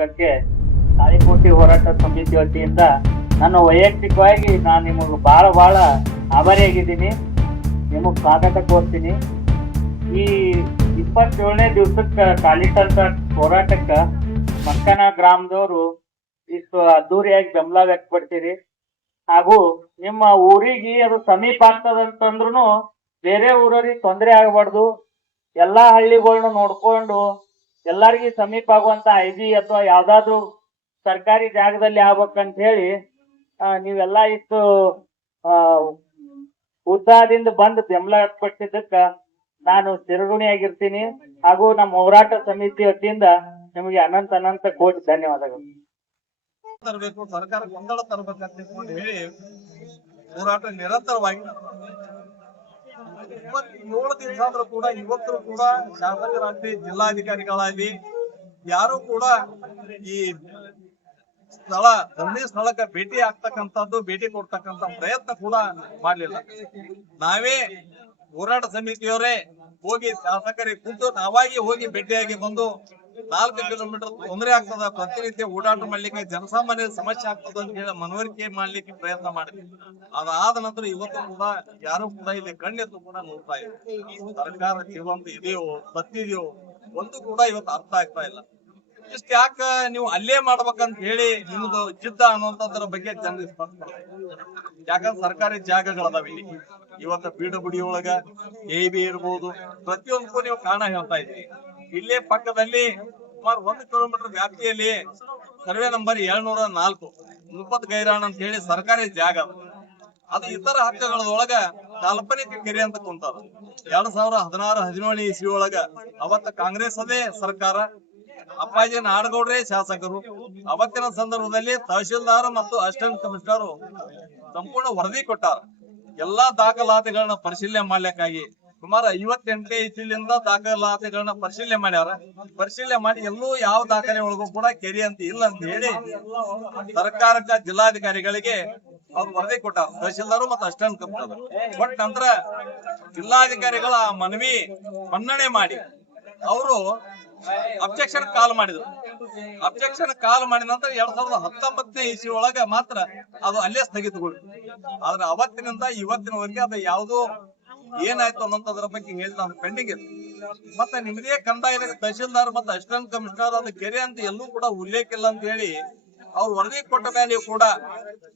ವಿಭಾಗಕ್ಕೆ ತಾಳಿಕೋಟಿ ಹೋರಾಟ ಸಮಿತಿ ವತಿಯಿಂದ ನನ್ನ ವೈಯಕ್ತಿಕವಾಗಿ ನಾನು ನಿಮಗೆ ಬಹಳ ಆಭಾರಿಯಾಗಿದ್ದೀನಿ. ನಿಮಗೆ ಸ್ವಾಗತ ಕೋರ್ತೀನಿ. ಈ 27ನೇ ದಿವಸಕ್ಕೆ ತಾಳಿಕಲ್ಟ ಹೋರಾಟಕ್ಕೆ ಮಕ್ಕನ ಗ್ರಾಮದವರು ಇಷ್ಟು ಅದ್ದೂರಿಯಾಗಿ ಬೆಂಬಲ ವ್ಯಕ್ತಪಡ್ತೀರಿ. ಹಾಗೂ ನಿಮ್ಮ ಊರಿಗೆ ಅದು ಸಮೀಪ ಆಗ್ತದಂತಂದ್ರೂ ಬೇರೆ ಊರವ್ರಿಗೆ ತೊಂದರೆ ಆಗಬಾರ್ದು, ಎಲ್ಲಾ ಹಳ್ಳಿಗಳನ್ನ ನೋಡ್ಕೊಂಡು ಎಲ್ಲರಿಗೂ ಸಮೀಪ ಆಗುವಂತ ಐಜಿ ಅಥವಾ ಯಾವ್ದಾದ್ರು ಸರ್ಕಾರಿ ಜಾಗದಲ್ಲಿ ಆಗ್ಬೇಕಂತ ಹೇಳಿ ನೀವೆಲ್ಲ ಇಷ್ಟು ಉತ್ಸಾಹದಿಂದ ಬಂದು ಬೆಂಬಲ ವ್ಯಕ್ತಪಡಿಸಿದ್ದಕ್ಕ ನಾನು ಚಿರಋಣಿಯಾಗಿರ್ತೀನಿ. ಹಾಗೂ ನಮ್ಮ ಹೋರಾಟ ಸಮಿತಿ ವತಿಯಿಂದ ನಿಮಗೆ ಅನಂತ ಕೋಟಿ ಧನ್ಯವಾದಗಳು. ತರಬೇಕು, ಸರ್ಕಾರ ಗೊಂದಲ ತರಬೇಕಂತ ಹೇಳಿ ಹೋರಾಟ ನಿರಂತರವಾಗಿ 27 ದಿವಸ ಆದ್ರೂ ಕೂಡ ಇವತ್ತು ಕೂಡ ಶಾಸಕರಾಗ್ಲಿ ಜಿಲ್ಲಾಧಿಕಾರಿಗಳಾಗ್ಲಿ ಯಾರು ಕೂಡ ಈ ಧರಣಿ ಸ್ಥಳಕ್ಕೆ ಭೇಟಿ ಆಗ್ತಕ್ಕಂಥದ್ದು, ಭೇಟಿ ಕೊಡ್ತಕ್ಕಂಥ ಪ್ರಯತ್ನ ಕೂಡ ಮಾಡ್ಲಿಲ್ಲ. ನಾವೇ ಹೋರಾಟ ಸಮಿತಿಯವರೇ ಹೋಗಿ ಶಾಸಕರಿಗೆ ಕುಂತು ನಾವಾಗಿ ಹೋಗಿ ಭೇಟಿಯಾಗಿ ಬಂದು 4 ಕಿಲೋಮೀಟರ್ ತೊಂದರೆ ಆಗ್ತದ, ಪ್ರತಿನಿತ್ಯ ಓಡಾಟ ಮಾಡ್ಲಿಕ್ಕೆ ಜನಸಾಮಾನ್ಯ ಸಮಸ್ಯೆ ಆಗ್ತದ ಅಂತ ಹೇಳಿ ಮನವರಿಕೆ ಮಾಡ್ಲಿಕ್ಕೆ ಪ್ರಯತ್ನ ಮಾಡಿದ್ವಿ. ಅದಾದ ನಂತರ ಇವತ್ತು ಕೂಡ ಯಾರು ಕೂಡ ಇಲ್ಲಿ ಕಣ್ಣೆತ್ತು ಕೂಡ ನೋಡ್ತಾ ಇಲ್ಲ. ಸರ್ಕಾರ ಜೀವಂತ ಇದೆಯೋ ಸತ್ತಿದೆಯೋ ಒಂದು ಕೂಡ ಇವತ್ತು ಅರ್ಥ ಆಗ್ತಾ ಇಲ್ಲ. ಇಷ್ಟ ಯಾಕ ನೀವು ಅಲ್ಲೇ ಮಾಡ್ಬೇಕಂತ ಹೇಳಿ ನಿಮ್ದು ಜಿದ್ದ ಅನ್ನುವಂಥದ್ರ ಬಗ್ಗೆ ಜನರಿಗೆ ಸ್ಪಷ್ಟ. ಯಾಕಂದ್ರೆ ಸರ್ಕಾರಿ ಜಾಗಗಳದಾವ ಇಲ್ಲಿ. ಇವತ್ತ PWD ಒಳಗ AB ಇರ್ಬೋದು, ಪ್ರತಿಯೊಂದಕ್ಕೂ ನೀವು ಕಾರಣ ಹೇಳ್ತಾ ಇದ್ದೀರಿ. ಇಲ್ಲೇ ಪಕ್ಕದಲ್ಲಿ ಸುಮಾರು 1 ಕಿಲೋಮೀಟರ್ ವ್ಯಾಪ್ತಿಯಲ್ಲಿ ಸರ್ವೆ ನಂಬರ್ 704 ಮುಪ್ಪತ್ ಗೈರಾಣ ಅಂತ ಹೇಳಿ ಸರ್ಕಾರಿ ಜಾಗ ಅದು ಇತರ ಹಕ್ಕಗಳೊಳಗ ಕಾಲ್ಪನಿಕ ಕೆರೆ ಅಂತ ಕುಂತಾರ. 2016-17 ಇಸ್ವಿ ಒಳಗ ಅವತ್ತ ಕಾಂಗ್ರೆಸ್ ಅದೇ ಸರ್ಕಾರ, ಅಪ್ಪಾಜಿ ನಾಡಗೌಡ್ರೆ ಶಾಸಕರು. ಅವತ್ತಿನ ಸಂದರ್ಭದಲ್ಲಿ ತಹಶೀಲ್ದಾರ್ ಮತ್ತು ಅಸಿಸ್ಟೆಂಟ್ ಕಮಿಷನರ್ ಸಂಪೂರ್ಣ ವರದಿ ಕೊಟ್ಟಾರ. ಎಲ್ಲಾ ದಾಖಲಾತಿಗಳನ್ನ ಪರಿಶೀಲನೆ ಮಾಡ್ಲಿಕ್ಕಾಗಿ ಸುಮಾರು 58 ಇಸ್ವಿಲಿಂದ ದಾಖಲಾತಿಗಳನ್ನ ಪರಿಶೀಲನೆ ಮಾಡ್ಯಾರ. ಪರಿಶೀಲನೆ ಮಾಡಿ ಎಲ್ಲೂ ಯಾವ ದಾಖಲೆ ಒಳಗೂ ಕೂಡ ಕೆರೆ ಅಂತ ಇಲ್ಲ ಅಂತ ಹೇಳಿ ಸರ್ಕಾರಕ್ಕ ಜಿಲ್ಲಾಧಿಕಾರಿಗಳಿಗೆ ಅವ್ರು ವರದಿ ಕೊಟ್ಟಾರ, ತಹಶೀಲ್ದಾರ್ ಮತ್ತು ಅಸಿಸ್ಟೆಂಟ್ ಕಮಿಷನರ್. ಬಟ್ ನಂತರ ಜಿಲ್ಲಾಧಿಕಾರಿಗಳ ಮನವಿ ಮನ್ನಣೆ ಮಾಡಿ ಅವರು ಅಬ್ಜೆಕ್ಷನ್ ಕಾಲ್ ಮಾಡಿದ್ರು. ಅಬ್ಜೆಕ್ಷನ್ ಕಾಲ್ ಮಾಡಿದ ನಂತರ 2019 ಇಸ್ವಿ ಒಳಗ ಮಾತ್ರ ಅದು ಅಲ್ಲೇ ಸ್ಥಗಿತಗೊಳ್ಳಿ. ಆದ್ರೆ ಅವತ್ತಿನಿಂದ ಇವತ್ತಿನವರೆಗೆ ಅದು ಯಾವುದೋ ಏನಾಯ್ತು ಅನ್ನೋದ್ರ ಬಗ್ಗೆ ಹೇಳಿದ ಪೆಂಡಿಂಗ್ ಇತ್ತು. ಮತ್ತೆ ನಿಮ್ಮದೇ ಕಂದಾಯದ ತಹಶೀಲ್ದಾರ್ ಮತ್ತು ಅಸಿಸ್ಟೆಂಟ್ ಕಮಿಷನರ್ ಅದು ಕೆರೆ ಅಂತ ಎಲ್ಲೂ ಕೂಡ ಉಲ್ಲೇಖ ಇಲ್ಲ ಅಂತ ಹೇಳಿ ಅವ್ರು ವರದಿ ಕೊಟ್ಟ ಮೇಲೆ ಕೂಡ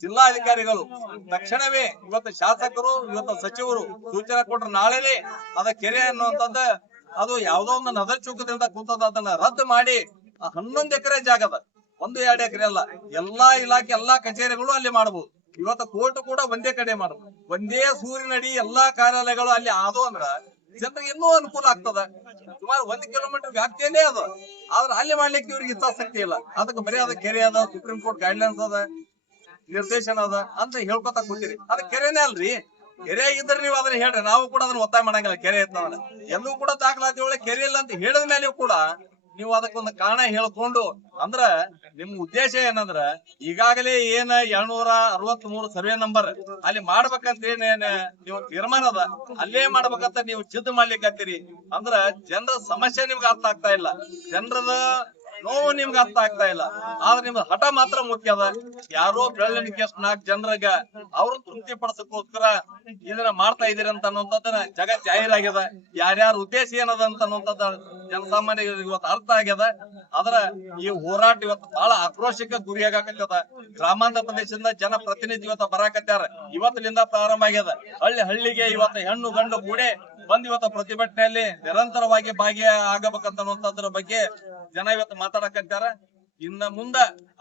ಜಿಲ್ಲಾಧಿಕಾರಿಗಳು ತಕ್ಷಣವೇ ಇವತ್ತು ಶಾಸಕರು ಇವತ್ತು ಸಚಿವರು ಸೂಚನೆ ಕೊಟ್ರೆ ನಾಳೆನೇ ಅದ ಕೆರೆ ಅನ್ನುವಂಥದ್ದ ಅದು ಯಾವ್ದೋ ಒಂದು ನದರ್ ಚೌಕದಿಂದ ಕೂತದ, ಅದನ್ನ ರದ್ದು ಮಾಡಿ 11 ಎಕರೆ ಜಾಗದ 1-2 ಎಕರೆ ಅಲ್ಲ, ಎಲ್ಲಾ ಇಲಾಖೆ ಎಲ್ಲಾ ಕಚೇರಿಗಳು ಅಲ್ಲಿ ಮಾಡಬಹುದು. ಇವತ್ತು ಕೋರ್ಟ್ ಕೂಡ ಒಂದೇ ಕಡೆ ಮಾಡಬಹುದು. ಒಂದೇ ಸೂರಿನಡಿ ಎಲ್ಲಾ ಕಾರ್ಯಾಲಯಗಳು ಅಲ್ಲಿ ಆದವು ಅಂದ್ರ ಜನರಿಗೆ ಇನ್ನೂ ಅನುಕೂಲ ಆಗ್ತದ. ಸುಮಾರು 1 ಕಿಲೋಮೀಟರ್ ವ್ಯಾಪ್ತಿಯಲ್ಲೇ ಅದ, ಆದ್ರೆ ಅಲ್ಲಿ ಮಾಡ್ಲಿಕ್ಕೆ ಇವ್ರಿಗೆ ಹಿತಾಸಕ್ತಿ ಇಲ್ಲ. ಅದಕ್ಕೆ ಬರೀ ಅದ ಕೆರೆ ಅದ, ಸುಪ್ರೀಂ ಕೋರ್ಟ್ ಗೈಡ್ಲೈನ್ಸ್ ಅದ, ನಿರ್ದೇಶನ ಅದ ಅಂತ ಹೇಳ್ಕೊತಾ ಕೂತಿರಿ. ಅದ ಕೆರೆನೇ ಅಲ್ರಿ. ಕೆರೆ ಇದ್ರೆ ನೀವು ಅದನ್ನ ಹೇಳ್ರಿ, ನಾವು ಕೂಡ ಅದನ್ನ ಒತ್ತಾಯ ಮಾಡಂಗಿಲ್ಲ. ಕೆರೆ ಇರ್ತದ ಎಲ್ಲೂ ಕೂಡ ದಾಖಲಾತಿ ಒಳಗೆ ಕೆರೆ ಇಲ್ಲ ಅಂತ ಹೇಳಿದ ಮೇಲೆ ಕೂಡ ನೀವು ಅದಕ್ಕೊಂದು ಕಾರಣ ಹೇಳ್ಕೊಂಡು ಅಂದ್ರ ನಿಮ್ ಉದ್ದೇಶ ಏನಂದ್ರ ಈಗಾಗಲೇ ಏನ 763 ಸರ್ವೆ ನಂಬರ್ ಅಲ್ಲಿ ಮಾಡ್ಬೇಕಂತ ಏನ್ ನೀವು ತೀರ್ಮಾನ ಅದ, ಅಲ್ಲೇ ಮಾಡ್ಬೇಕಂತ ನೀವು ಸಿದ್ಧ ಮಾಡ್ಲಿಕ್ಕತ್ತೀರಿ. ಅಂದ್ರ ಜನರ ಸಮಸ್ಯೆ ನಿಮ್ಗೆ ಅರ್ಥ ಆಗ್ತಾ ಇಲ್ಲ, ಜನರದ ನೋವು ನಿಮ್ಗೆ ಅರ್ಥ ಆಗ್ತಾ ಇಲ್ಲ. ಆದ್ರೆ ನಿಮ್ದು ಹಠ ಮಾತ್ರ ಮುಖ್ಯ ಅದ. ಯಾರೋ ಬೆಳ್ಳಣಿಕೆ 4 ಜನರಾಗ ಅವ್ರನ್ನ ತೃಪ್ತಿ ಪಡಿಸಕ್ಕೋಸ್ಕರ ಇದನ್ನ ಮಾಡ್ತಾ ಇದೀರಿ ಅಂತ ಅನ್ನುವಂಥದ್ದನ್ನ ಜಗತ್ ಜಾಹೀರಾಗ್ಯದ. ಯಾರ್ಯಾರ ಉದ್ದೇಶ ಏನದ ಅಂತ ಅನ್ನುವಂಥದ್ದು ಜನಸಾಮಾನ್ಯರಿಗೆ ಇವತ್ತು ಅರ್ಥ ಆಗ್ಯದ. ಆದ್ರ ಈ ಹೋರಾಟ ಇವತ್ತು ಬಹಳ ಆಕ್ರೋಶಕ್ಕೆ ಗುರಿಯಾಗಕತ್ತದ. ಗ್ರಾಮಾಂತರ ಪ್ರದೇಶದಿಂದ ಜನ ಪ್ರತಿನಿಧಿ ಇವತ್ತು ಬರಾಕತ್ಯಾರ. ಇವತ್ತಿನಿಂದ ಪ್ರಾರಂಭ ಆಗ್ಯದ. ಹಳ್ಳಿಗೆ ಇವತ್ತು ಹೆಣ್ಣು ಗಂಡು ಕೂಡೆ ಬಂದ್ ಇವತ್ತು ಪ್ರತಿಭಟನೆಯಲ್ಲಿ ನಿರಂತರವಾಗಿ ಭಾಗಿಯಾಗಬೇಕಂತ ಅನ್ನುವಂಥದ್ರ ಬಗ್ಗೆ ಜನ ಇವತ್ತು ಮಾತಾಡಕತ್ತಾರ. ಇನ್ನ ಮುಂದ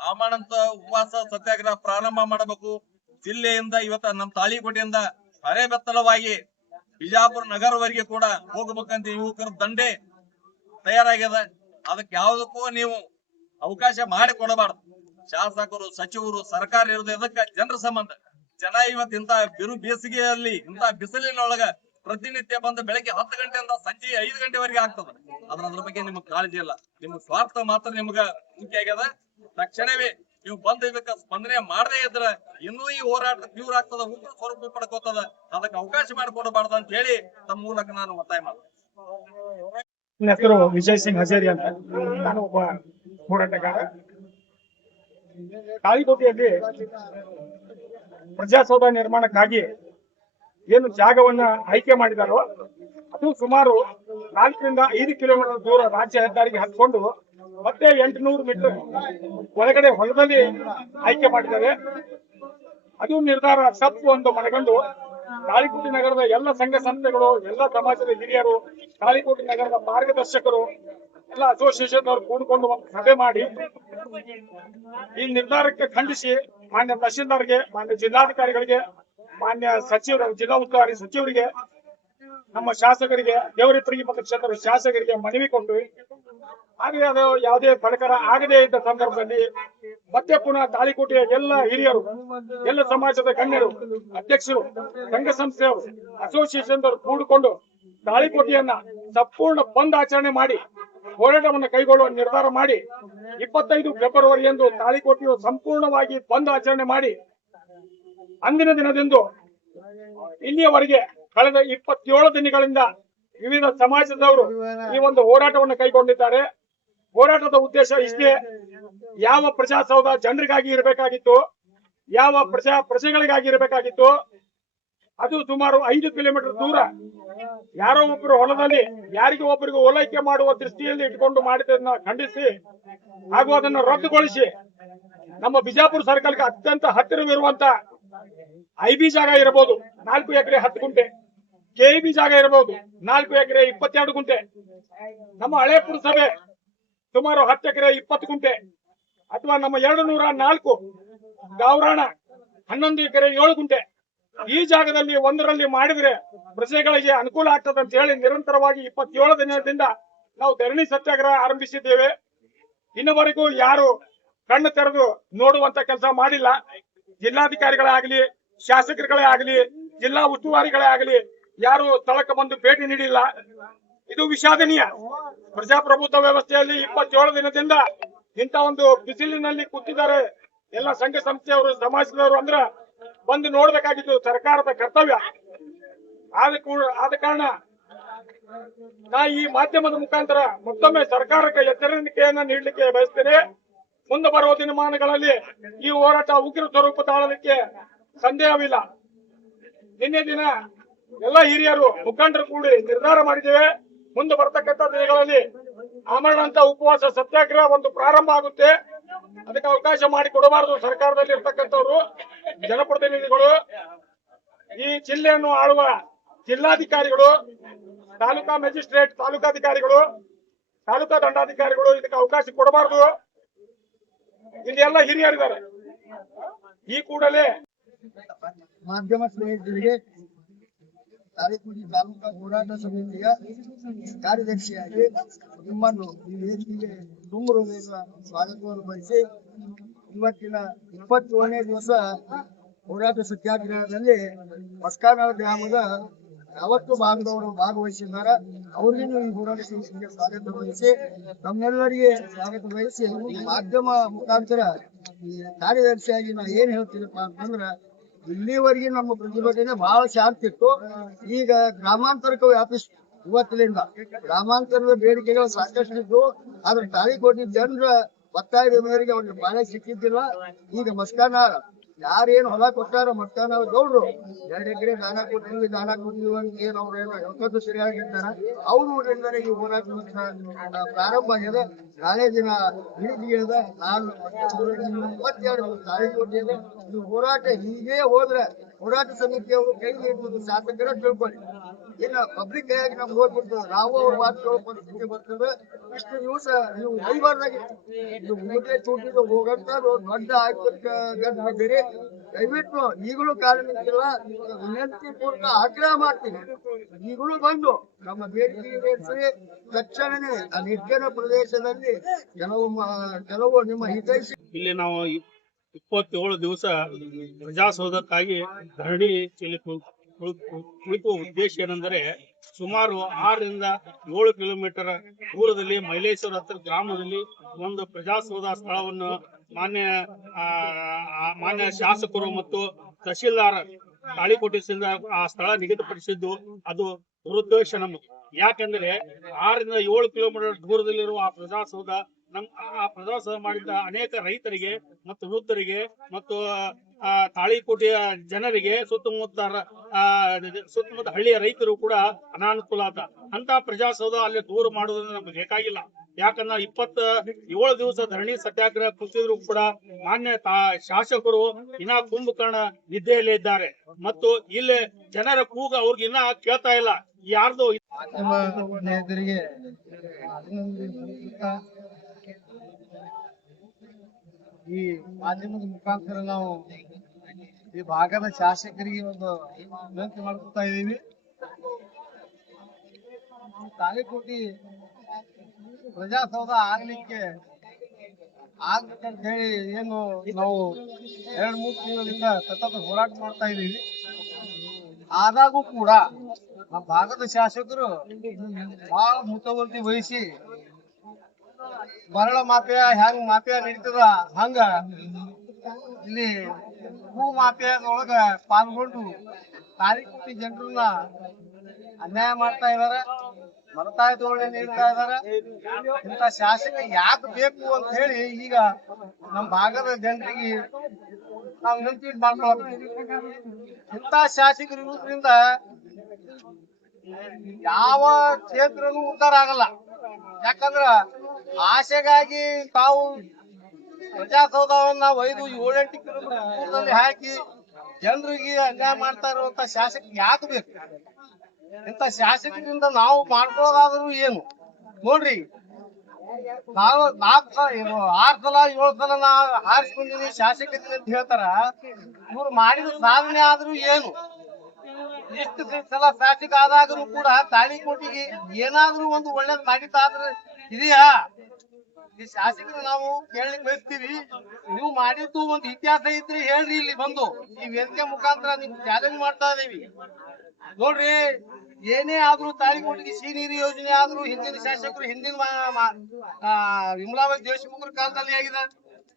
ಆಮಾನಂತ ಉಪವಾಸ ಸತ್ಯಾಗ್ರಹ ಪ್ರಾರಂಭ ಮಾಡಬೇಕು. ಜಿಲ್ಲೆಯಿಂದ ಇವತ್ತ ನಮ್ಮ ತಾಳಿಕೋಟೆಯಿಂದ ಅರೆಬೆತ್ತಲವಾಗಿ ಬಿಜಾಪುರ ನಗರವರೆಗೆ ಕೂಡ ಹೋಗ್ಬೇಕಂತ ಯುವಕರ ದಂಡೆ ತಯಾರಾಗ್ಯದ. ಅದಕ್ಕೆ ಯಾವುದಕ್ಕೂ ನೀವು ಅವಕಾಶ ಮಾಡಿ ಕೊಡಬಾರ್ದು. ಶಾಸಕರು ಸಚಿವರು ಸರ್ಕಾರ ಇರೋದು ಇದಕ್ಕೆ ಜನರ ಸಂಬಂಧ. ಜನ ಇವತ್ತು ಇಂತ ಬೇಸಿಗೆಯಲ್ಲಿ ಇಂತ ಬಿಸಿಲಿನೊಳಗ ಪ್ರತಿನಿತ್ಯ ಬಂದು ಬೆಳಗ್ಗೆ 10 ಗಂಟೆಯಿಂದ ಸಂಜೆ 5 ಗಂಟೆವರೆಗೆ ಆಗ್ತದ. ಅದ್ರ ಬಗ್ಗೆ ನಿಮ್ಗೆ ಕಾಳಜಿ ಇಲ್ಲ. ನಿಮ್ಗೆ ಸ್ವಾರ್ಥ ಮಾತ್ರ ನಿಮ್ಗ ಮುಖ್ಯ ಆಗ್ಯದ. ತಕ್ಷಣವೇ ನೀವು ಬಂದು ಇದಕ್ಕೆ ಸ್ಪಂದನೆ ಮಾಡದೇ ಇದ್ರೆ ಇನ್ನೂ ಈ ಹೋರಾಟ ತೀವ್ರ ಆಗ್ತದ, ಉಗ್ರ ಸ್ವರೂಪ ಪಡ್ಕೋತದ. ಅದಕ್ಕೆ ಅವಕಾಶ ಮಾಡಿಕೊಡಬಾರ್ದು ಅಂತ ಹೇಳಿ ತಮ್ಮ ಮೂಲಕ ನಾನು ಒತ್ತಾಯ ಮಾಡ್ತೇನೆ. ನನ್ನ ಹೆಸರು ವಿಜಯ್ ಸಿಂಗ್ ಹಜೇರಿ ಅಂತ. ನಾನು ಒಬ್ಬ ಹೋರಾಟಗಾರ. ತಾಳಿಕೋಟೆಯಲ್ಲಿ ಪ್ರಜಾಸೌಧ ನಿರ್ಮಾಣಕ್ಕಾಗಿ ಏನು ಜಾಗವನ್ನ ಆಯ್ಕೆ ಮಾಡಿದಾರೋ ಅದು ಸುಮಾರು 4 ರಿಂದ 5 ಕಿಲೋಮೀಟರ್ ದೂರ ರಾಜ್ಯ ಹೆದ್ದಾರಿಗೆ ಹತ್ಕೊಂಡು ಮತ್ತೆ 800 ಮೀಟರ್ ಒಳಗಡೆ ಹೊಲದಲ್ಲಿ ಆಯ್ಕೆ ಮಾಡಿದ್ದಾರೆ. ಅದು ನಿರ್ಧಾರ ತಪ್ಪು ಎಂದು ಮನಗಂಡು ತಾಳಿಕೋಟೆ ನಗರದ ಎಲ್ಲ ಸಂಘ ಸಂಸ್ಥೆಗಳು, ಎಲ್ಲ ಸಮಾಜದ ಹಿರಿಯರು, ತಾಳಿಕೋಟೆ ನಗರದ ಮಾರ್ಗದರ್ಶಕರು, ಎಲ್ಲ ಅಸೋಸಿಯೇಷನ್ ಅವರು ಕೂಡಿಕೊಂಡು ಒಂದು ಸಭೆ ಮಾಡಿ ಈ ನಿರ್ಧಾರಕ್ಕೆ ಖಂಡಿಸಿ ಮಾನ್ಯ ತಹಶೀಲ್ದಾರ್ಗೆ, ಮಾನ್ಯ ಜಿಲ್ಲಾಧಿಕಾರಿಗಳಿಗೆ, ಮಾನ್ಯ ಸಚಿವರು, ಜಿಲ್ಲಾ ಉಸ್ತುವಾರಿ ಸಚಿವರಿಗೆ, ನಮ್ಮ ಶಾಸಕರಿಗೆ, ದೇವರಿಪ್ಪರಿಗೆ ಮತಕ್ಷೇತ್ರದ ಶಾಸಕರಿಗೆ ಮನವಿ ಕೊಟ್ಟು ಹಾಗೆ ಅದು ಯಾವುದೇ ಫಲಕರ ಆಗದೇ ಇದ್ದ ಸಂದರ್ಭದಲ್ಲಿ ಮತ್ತೆ ಪುನಃ ತಾಳಿಕೋಟೆಯ ಎಲ್ಲ ಹಿರಿಯರು, ಎಲ್ಲ ಸಮಾಜದ ಗಣ್ಯರು, ಅಧ್ಯಕ್ಷರು, ಸಂಘ ಸಂಸ್ಥೆಯವರು, ಅಸೋಸಿಯೇಷನ್ ಕೂಡಿಕೊಂಡು ತಾಳಿಕೋಟೆಯನ್ನ ಸಂಪೂರ್ಣ ಬಂದ್ ಆಚರಣೆ ಮಾಡಿ ಹೋರಾಟವನ್ನು ಕೈಗೊಳ್ಳುವ ನಿರ್ಧಾರ ಮಾಡಿ 25 ಫೆಬ್ರವರಿಯಂದು ತಾಳಿಕೋಟೆಯು ಸಂಪೂರ್ಣವಾಗಿ ಬಂದ್ ಆಚರಣೆ ಮಾಡಿ ಅಂದಿನ ದಿನದಂದು ಇಲ್ಲಿಯವರೆಗೆ ಕಳೆದ 27 ದಿನಗಳಿಂದ ವಿವಿಧ ಸಮಾಜದವರು ಈ ಒಂದು ಹೋರಾಟವನ್ನು ಕೈಗೊಂಡಿದ್ದಾರೆ. ಹೋರಾಟದ ಉದ್ದೇಶ ಇಷ್ಟೇ, ಯಾವ ಪ್ರಜಾಸೌಧ ಜನರಿಗಾಗಿ ಇರಬೇಕಾಗಿತ್ತು, ಯಾವ ಪ್ರಜೆಗಳಿಗಾಗಿ ಇರಬೇಕಾಗಿತ್ತು, ಅದು ಸುಮಾರು 5 ಕಿಲೋಮೀಟರ್ ದೂರ ಯಾರೋ ಒಬ್ಬರು ಹೊಲದಲ್ಲಿ ಯಾರಿಗೂ ಒಬ್ಬರಿಗೂ ಓಲೈಕೆ ಮಾಡುವ ದೃಷ್ಟಿಯಲ್ಲಿ ಇಟ್ಕೊಂಡು ಮಾಡಿದ್ದನ್ನ ಖಂಡಿಸಿ ಹಾಗೂ ಅದನ್ನು ರದ್ದುಗೊಳಿಸಿ ನಮ್ಮ ಬಿಜಾಪುರ ಸರ್ಕಲ್ಗೆ ಅತ್ಯಂತ ಹತ್ತಿರವಿರುವಂತ ಐಬಿ ಜಾಗ ಇರಬಹುದು 4 ಎಕರೆ 10 ಗುಂಟೆ, ಕೆಇಬಿ ಜಾಗ ಇರಬಹುದು 4 ಎಕರೆ 22 ಗುಂಟೆ, ನಮ್ಮ ಹಳೆ ಪುರಸಭೆ ಸುಮಾರು 10 ಎಕರೆ 20 ಗುಂಟೆ, ಅಥವಾ ನಮ್ಮ 204 ಗಾವರಾಣ 11 ಎಕರೆ 7 ಗುಂಟೆ, ಈ ಜಾಗದಲ್ಲಿ ಒಂದರಲ್ಲಿ ಮಾಡಿದ್ರೆ ಪ್ರಜೆಗಳಿಗೆ ಅನುಕೂಲ ಆಗ್ತದೆ ಅಂತ ಹೇಳಿ ನಿರಂತರವಾಗಿ 27 ದಿನದಿಂದ ನಾವು ಧರಣಿ ಸತ್ಯಾಗ್ರಹ ಆರಂಭಿಸಿದ್ದೇವೆ. ಇನ್ನವರೆಗೂ ಯಾರು ಕಣ್ಣು ತೆರೆದು ನೋಡುವಂತ ಕೆಲಸ ಮಾಡಿಲ್ಲ. ಜಿಲ್ಲಾಧಿಕಾರಿಗಳೇ ಆಗಲಿ, ಶಾಸಕರುಗಳೇ ಆಗಲಿ, ಜಿಲ್ಲಾ ಉಸ್ತುವಾರಿಗಳೇ ಆಗಲಿ ಯಾರು ಸ್ಥಳಕ್ಕೆ ಬಂದು ಭೇಟಿ ನೀಡಿಲ್ಲ. ಇದು ವಿಷಾದನೀಯ. ಪ್ರಜಾಪ್ರಭುತ್ವ ವ್ಯವಸ್ಥೆಯಲ್ಲಿ 27 ದಿನದಿಂದ ಇಂಥ ಒಂದು ಬಿಸಿಲಿನಲ್ಲಿ ಕೂತಿದ್ದಾರೆ ಎಲ್ಲ ಸಂಘ ಸಂಸ್ಥೆಯವರು, ಸಮಾಜದವರು ಅಂದ್ರ ಬಂದು ನೋಡ್ಬೇಕಾಗಿತ್ತು ಸರ್ಕಾರದ ಕರ್ತವ್ಯ. ಆದ ಕಾರಣ ನಾ ಈ ಮಾಧ್ಯಮದ ಮುಖಾಂತರ ಮತ್ತೊಮ್ಮೆ ಸರ್ಕಾರಕ್ಕೆ ಎಚ್ಚರಿಕೆಯನ್ನ ನೀಡಲಿಕ್ಕೆ ಬಯಸ್ತೇನೆ. ಮುಂದೆ ಬರುವ ದಿನಮಾನಗಳಲ್ಲಿ ಈ ಹೋರಾಟ ಉಗ್ರ ಸ್ವರೂಪ ತಾಳಲಿಕ್ಕೆ ಸಂದೇಹವಿಲ್ಲ. ನಿನ್ನೆ ದಿನ ಎಲ್ಲ ಹಿರಿಯರು ಮುಖಂಡರು ಕೂಡಿ ನಿರ್ಧಾರ ಮಾಡಿದ್ದೇವೆ, ಮುಂದೆ ಬರ್ತಕ್ಕಂಥ ದಿನಗಳಲ್ಲಿ ಆಮರಣ ಉಪವಾಸ ಸತ್ಯಾಗ್ರಹ ಒಂದು ಪ್ರಾರಂಭ ಆಗುತ್ತೆ. ಅದಕ್ಕೆ ಅವಕಾಶ ಮಾಡಿ ಕೊಡಬಾರದು ಸರ್ಕಾರದಲ್ಲಿ ಇರ್ತಕ್ಕಂಥವ್ರು, ಜನಪ್ರತಿನಿಧಿಗಳು, ಈ ಜಿಲ್ಲೆಯನ್ನು ಆಳುವ ಜಿಲ್ಲಾಧಿಕಾರಿಗಳು, ತಾಲೂಕಾ ಮ್ಯಾಜಿಸ್ಟ್ರೇಟ್, ತಾಲೂಕಾಧಿಕಾರಿಗಳು, ತಾಲೂಕಾ ದಂಡಾಧಿಕಾರಿಗಳು ಇದಕ್ಕೆ ಅವಕಾಶ ಕೊಡಬಾರದು. ಇಲ್ಲಿ ಎಲ್ಲ ಹಿರಿಯರಿದ್ದಾರೆ. ಈ ಕೂಡಲೇ ಮಾಧ್ಯಮ ಸ್ನೇಹಿತರಿಗೆ ತಾಳಿಕೋಟೆ ತಾಲೂಕಾ ಹೋರಾಟ ಸಮಿತಿಯ ಕಾರ್ಯದರ್ಶಿಯಾಗಿ ನಿಮ್ಮನ್ನು ಈ ವೇದಿಕೆಗೆ ತುಂಬ ಹೃದಯದ ಸ್ವಾಗತವನ್ನು ಬಯಸಿ, ಇವತ್ತಿನ 27ನೇ ದಿವಸ ಹೋರಾಟ ಸತ್ಯಾಗ್ರಹದಲ್ಲಿ ಮಸ್ಕಾನಾಳ ಗ್ರಾಮದ 40 ಭಾಗದವರು ಭಾಗವಹಿಸಿದ್ದಾರೆ. ಅವರಿಗೂ ಈ ಹೋರಾಟ ಸಮಿತಿಗೆ ಸ್ವಾಗತ ವಹಿಸಿ, ನಮ್ಮೆಲ್ಲರಿಗೆ ಸ್ವಾಗತ ವಹಿಸಿ, ಮಾಧ್ಯಮ ಮುಖಾಂತರ ಕಾರ್ಯದರ್ಶಿಯಾಗಿ ನಾ ಏನ್ ಹೇಳ್ತೀನಪ್ಪ ಅಂತಂದ್ರ, ಇಲ್ಲಿವರೆಗೆ ನಮ್ಮ ಪ್ರತಿಭಟನೆ ಬಹಳ ಶಾಂತಿ ಇತ್ತು. ಈಗ ಗ್ರಾಮಾಂತರಕ್ಕೆ ವ್ಯಾಪಿಸ್ತು. ಇವತ್ತಿನಿಂದ ಗ್ರಾಮಾಂತರದ ಬೇಡಿಕೆಗಳು ಸಾಕಷ್ಟು ಇದ್ದು, ಆದ್ರೆ ತಾಳಿಕೋಟೆ ಜನರ ಒತ್ತಾಯದ ಮೇರೆಗೆ ಅವ್ರಿಗೆ ಬಾಳೆ ಸಿಕ್ಕಿದ್ದಿಲ್ಲ. ಈಗ ಮಸ್ಕಾನಾಳ ಯಾರೇನು ಹೊಲ ಕೊಟ್ಟಾರ, ಮಸ್ಕಾನಾಳ ಗೌಡ್ರು 2 ಎಕರೆ ದಾನ ಕೊಟ್ಟಿವಿ ಅಂತ ಏನ್ ಅವ್ರೇನೋ ಯಾವತ್ತೂ ಸರಿಯಾಗಿರ್ತಾರ, ಅವ್ರ ಊರಿಂದಲೇ ಈ ಹೋರಾಟ ಪ್ರಾರಂಭ ಆಗಿದೆ. ನಾಳೆ ದಿನ ಹಿಡಿದ ನಾನು ತಾಳಿಕೋಟೆಯಲ್ಲಿ ಈ ಹೋರಾಟ ಹೀಗೆ ಹೋದ್ರೆ ಹೋರಾಟ ಸಮಿತಿಯವರು ಕೈ ನೀಡುವುದು ಶಾಸಕರ ತಿಳ್ಕೊಳ್ಳಿ. ಇನ್ನು ಪಬ್ಲಿಕ್ ಕೈಯಾಗಿ ನಮ್ಗೆ ಹೋಗ್ಬಿಡ್ತದೆ, ನಾವು ಅವ್ರ ಮಾತುಗಳು ಪರಿಸ್ಥಿತಿ ಬರ್ತದೆ. ಇಷ್ಟು ದಿವಸ ನೀವು ಬೈಬಾರ್ದಾಗಿತ್ತು, ನೀವು ಊಟೆ ಚೂಟಿಗೆ ಹೋಗಂತ ದೊಡ್ಡ ಆಯ್ಕೆ. ದಯವಿಟ್ಟು ಈಗಲೂ ಕಾಲ ನಿಂತಿಲ್ಲ, ವಿನಂತಿ ಪೂರ್ವಕ ಆಗ್ರಹ ಮಾಡ್ತೀನಿ, ಈಗಲೂ ಬಂದು ನಮ್ಮ ಬೇಡಿಕೆ ಈಡೇರಿಸಿ ತಕ್ಷಣನೇ ಆ ನಿರ್ಜನ ಪ್ರದೇಶದಲ್ಲಿ ಕೆಲವು ನಿಮ್ಮ ಹಿತೈಷಿ. ಇಲ್ಲಿ ನಾವು 27 ದಿವಸ ಪ್ರಜಾಸೌಧಕ್ಕಾಗಿ ಧರಣಿ ಕುಳಿತುವ ಉದ್ದೇಶ ಏನೆಂದರೆ, ಸುಮಾರು 6 ರಿಂದ 7 ಕಿಲೋಮೀಟರ್ ದೂರದಲ್ಲಿ ಮೈಲೇಶ್ವರ ಹತ್ತಿರ ಗ್ರಾಮದಲ್ಲಿ ಒಂದು ಪ್ರಜಾಸೌಧ ಸ್ಥಳವನ್ನು ಮಾನ್ಯ ಶಾಸಕರು ಮತ್ತು ತಹಶೀಲ್ದಾರ್ ತಾಳಿಕೋಟೆಯಿಂದ ಆ ಸ್ಥಳ ನಿಗದಿಪಡಿಸಿದ್ದು ಅದು ದುರುದ್ದೇಶ ನಮ್ಮದು. ಯಾಕಂದ್ರೆ 6 ರಿಂದ 7 ಕಿಲೋಮೀಟರ್ ದೂರದಲ್ಲಿರುವ ಆ ಪ್ರಜಾಸೌಧ ನಮ್ ಆ ಪ್ರಜಾಸೌಧ ಮಾಡಿದ ಅನೇಕ ರೈತರಿಗೆ ಮತ್ತು ವೃದ್ಧರಿಗೆ ಮತ್ತು ತಾಳಿಕೋಟೆಯ ಜನರಿಗೆ ಸುತ್ತಮುತ್ತ ಹಳ್ಳಿಯ ರೈತರು ಕೂಡ ಅನಾನುಕೂಲ ಆದ ಅಂತ ಪ್ರಜಾಸೌಧ ಅಲ್ಲಿ ದೂರ ಮಾಡೋದ್ರಿಂದ ನಮ್ಗೆ ಬೇಕಾಗಿಲ್ಲ. ಯಾಕಂದ್ರೆ 27 ದಿವಸ ಧರಣಿ ಸತ್ಯಾಗ್ರಹ ಕುಸಿದ್ರು ಕೂಡ ಮಾನ್ಯ ಶಾಸಕರು ಇನ್ನ ಕುಂಭಕರ್ಣ ನಿದ್ದೆಯಲ್ಲೇ ಇದ್ದಾರೆ ಮತ್ತು ಇಲ್ಲಿ ಜನರ ಕೂಗು ಅವ್ರಿಗೆ ಇನ್ನ ಕೇಳ್ತಾ ಇಲ್ಲ. ಯಾರ್ದು ಮಾಧ್ಯಮ ಸ್ನೇಹಿತರಿಗೆ ಈ ಮಾಧ್ಯಮದ ಮುಖಾಂತರ ನಾವು ಈ ಭಾಗದ ಶಾಸಕರಿಗೆ ಒಂದು ವಿನಂತಿ ಮಾಡ್ಕೊತಾ ಇದೀವಿ. ತಾಳಿಕೋಟಿ ಪ್ರಜಾಸೌಧ ಆಗ್ಬೇಕಂತ ಹೇಳಿ ಏನು ನಾವು 2-3 ತಿಂಗಳಿಂದ ಸತತ ಹೋರಾಟ ಮಾಡ್ತಾ ಇದೀವಿ. ಆದಾಗೂ ಕೂಡ ನಮ್ಮ ಭಾಗದ ಶಾಸಕರು ಬಹಳ ಮುತುವರ್ಜಿ ವಹಿಸಿ ಮರಳ ಮಾಫಿಯಾ ಹೆಂಗ್ ಮಾಫಿಯಾ ನಡೀತದ ಹಂಗ ಇಲ್ಲಿ ಭೂ ಮಾಫಿಯಾದೊಳಗ ಪಾಲ್ಗೊಂಡು ತಾಳಿಕೋಟಿ ಜನರನ್ನ ಅನ್ಯಾಯ ಮಾಡ್ತಾ ಇದಾರೆ, ಮಲತಾಯಿ ಧೋರಣೆ ನೀಡ್ತಾ ಇದಾರೆ. ಇಂಥ ಶಾಸಕ ಯಾಕೆ ಬೇಕು ಅಂತ ಹೇಳಿ ಈಗ ನಮ್ಮ ಭಾಗದ ಜನರಿಗೆ ನಾವು ವಿನಂತಿ ಮಾಡ್ಕೊಳ್ತೀವಿ. ಇಂಥ ಶಾಸಕರು ಇರೋದ್ರಿಂದ ಯಾವ ಕ್ಷೇತ್ರನೂ ಉದ್ಧಾರ ಆಗಲ್ಲ. ಯಾಕಂದ್ರ ಆಸೆಗಾಗಿ ತಾವು ಪ್ರಜಾಸೌಧವನ್ನ 5-7-8 ಕಿಲೋಮೀಟರ್ ದೂರದಲ್ಲಿ ಹಾಕಿ ಜನರಿಗೆ ಅನ್ಯಾಯ ಮಾಡ್ತಾ ಇರುವಂತ ಶಾಸಕ ಯಾಕೆ ಬೇಕು? ಇಂಥ ಶಾಸಕರಿಂದ ನಾವು ಮಾಡ್ಕೊಳ್ಳೋದಾದ್ರೂ ಏನು ನೋಡ್ರಿ, ನಾವು 6 ಸಲ 7 ಸಲ ನಾ ಹಾರಿಸ್ಕೊಂಡಿನಿ ಶಾಸಕ ಅಂತ ಹೇಳ್ತಾರ. ಇವ್ರು ಮಾಡಿದ ಸಾಧನೆ ಆದ್ರೂ ಏನು? ಇಷ್ಟು ಸಲ ಶಾಸಕ ಆದಾಗಲೂ ಕೂಡ ತಾಳಿಕೋಟಿಗೆ ಏನಾದ್ರೂ ಒಂದು ಒಳ್ಳೇದ್ ಮಾಡಿದ್ದಾದ್ರೆ ಇದೆಯಾ? ಈ ಶಾಸಕರು ನಾವು ಕೇಳಲಿಕ್ಕೆ ಬಯಸ್ತೀವಿ. ನೀವು ಮಾಡಿದ್ದು ಒಂದು ಇತಿಹಾಸ ಇದ್ರೆ ಹೇಳ್ರಿ, ಇಲ್ಲಿ ಬಂದು ಈ ವೇದಿಕೆ ಮುಖಾಂತರ ನಿಮ್ಗೆ ಚಾಲೆಂಜ್ ಮಾಡ್ತಾ ಇದೀವಿ. ನೋಡ್ರಿ, ಏನೇ ಆದ್ರೂ ತಾಳಿಕೋಟಿಗೆ ಸಿಹಿ ನೀರು ಯೋಜನೆ ಆದ್ರೂ ಹಿಂದಿನ ಶಾಸಕರು ಹಿಂದಿನ ವಿಮಲಾಬಾಯಿ ದೇಶಮುಖರ ಕಾಲದಲ್ಲಿ ಆಗಿದೆ.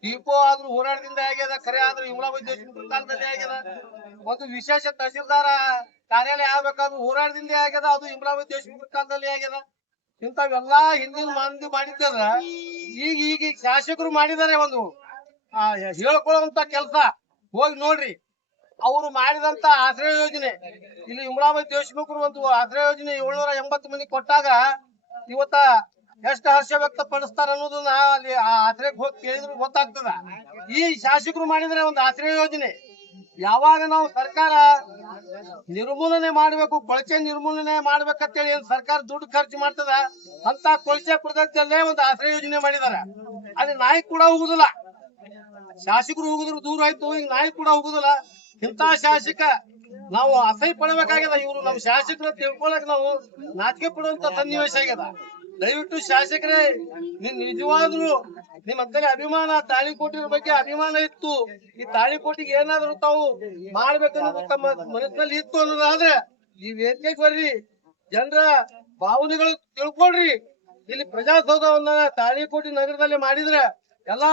ಡಿಪೋ ಆದ್ರೂ ಹೋರಾಟದಿಂದ ಆಗ್ಯದ. ಖರೆ ಆದ್ರೂ ವಿಮಲಾಬಾಯಿ ದೇಶಮುಖರ ಕಾಲದಲ್ಲಿ ಆಗ್ಯದ. ಒಂದು ವಿಶೇಷ ತಹಸೀಲ್ದಾರ ಕಾರ್ಯಾಲಯ ಆಗ್ಬೇಕಾದ್ರೂ ಹೋರಾಟದಿಂದ ಆಗ್ಯದ. ಅದು ವಿಮಲಾಬಾಯಿ ದೇಶಮುಖರ ಕಾಲದಲ್ಲಿ ಆಗ್ಯದ. ಇಂಥವೆಲ್ಲಾ ಹಿಂದಿನ ಮಂದಿ ಮಾಡಿದ್ದದ ಈಗ ಶಾಸಕರು ಮಾಡಿದಾರೆ. ಒಂದು ಹೇಳ್ಕೊಳ್ಳುವಂತ ಕೆಲಸ ಹೋಗಿ ನೋಡ್ರಿ. ಅವರು ಮಾಡಿದಂತ ಆಶ್ರಯ ಯೋಜನೆ, ಇಲ್ಲಿ ವಿಮಲಾಬಾಯಿ ದೇಶಮುಖರು ಒಂದು ಆಶ್ರಯ ಯೋಜನೆ 780 ಮಂದಿ ಕೊಟ್ಟಾಗ ಇವತ್ತ ಎಷ್ಟು ಹರ್ಷ ವ್ಯಕ್ತಪಡಿಸ್ತಾರ ಅನ್ನೋದನ್ನ ಅಲ್ಲಿ ಆ ಆಶ್ರಯಕ್ಕೆ ಹೋಗಿ ಕೇಳಿದ್ರು ಗೊತ್ತಾಗ್ತದ. ಈ ಶಾಸಕರು ಮಾಡಿದ್ರೆ ಒಂದು ಆಶ್ರಯ ಯೋಜನೆ ಯಾವಾಗ ನಾವು ಸರ್ಕಾರ ನಿರ್ಮೂಲನೆ ಮಾಡ್ಬೇಕು, ಕೊಳಚೆ ನಿರ್ಮೂಲನೆ ಮಾಡ್ಬೇಕಂತೇಳಿ ಏನ್ ಸರ್ಕಾರ ದುಡ್ಡು ಖರ್ಚು ಮಾಡ್ತದ ಅಂತ ಕೊಳಚೆ ಪ್ರದೇಶದಲ್ಲೇ ಒಂದು ಆಶ್ರಯ ಯೋಜನೆ ಮಾಡಿದಾರೆ. ಅಲ್ಲಿ ನಾಯಿ ಕೂಡ ಹೋಗುದಿಲ್ಲ. ಶಾಸಕರು ಹೋಗುದ್ರು ದೂರ ಆಯ್ತು, ಈಗ ನಾಯಿ ಕೂಡ ಹೋಗುದಿಲ್ಲ. ಇಂತ ಶಾಸಕ ನಾವು ಅಸಹ್ಯ ಪಡಬೇಕಾಗ್ಯದ. ಇವ್ರು ನಮ್ಮ ಶಾಸಕರ ತಿಳ್ಕೊಳಕ್ ನಾವು ನಾಚಿಕೆ ಪಡುವಂತ ಸನ್ನಿವೇಶ ಆಗ್ಯದ. ದಯವಿಟ್ಟು ಶಾಸಕರೇ, ನಿಜವಾಗ್ಲೂ ನಿಮ್ಮ ಹತ್ತಿರ ಅಭಿಮಾನ, ತಾಳಿಕೋಟಿನ ಬಗ್ಗೆ ಅಭಿಮಾನ ಇತ್ತು, ಈ ತಾಳಿಕೋಟಿಗೆ ಏನಾದ್ರು ತಾವು ಮಾಡ್ಬೇಕನ್ನೋದು ತಮ್ಮ ಮನಸ್ಸಿನಲ್ಲಿ ಇತ್ತು ಅನ್ನೋದಾದ್ರೆ ಈ ವೇದಿಕೆಗೆ ಬರ್ರಿ, ಜನರ ಭಾವನೆಗಳು ತಿಳ್ಕೊಳ್ರಿ. ಇಲ್ಲಿ ಪ್ರಜಾಸೌಧವನ್ನ ತಾಳಿಕೋಟಿ ನಗರದಲ್ಲಿ ಮಾಡಿದ್ರೆ ಎಲ್ಲಾ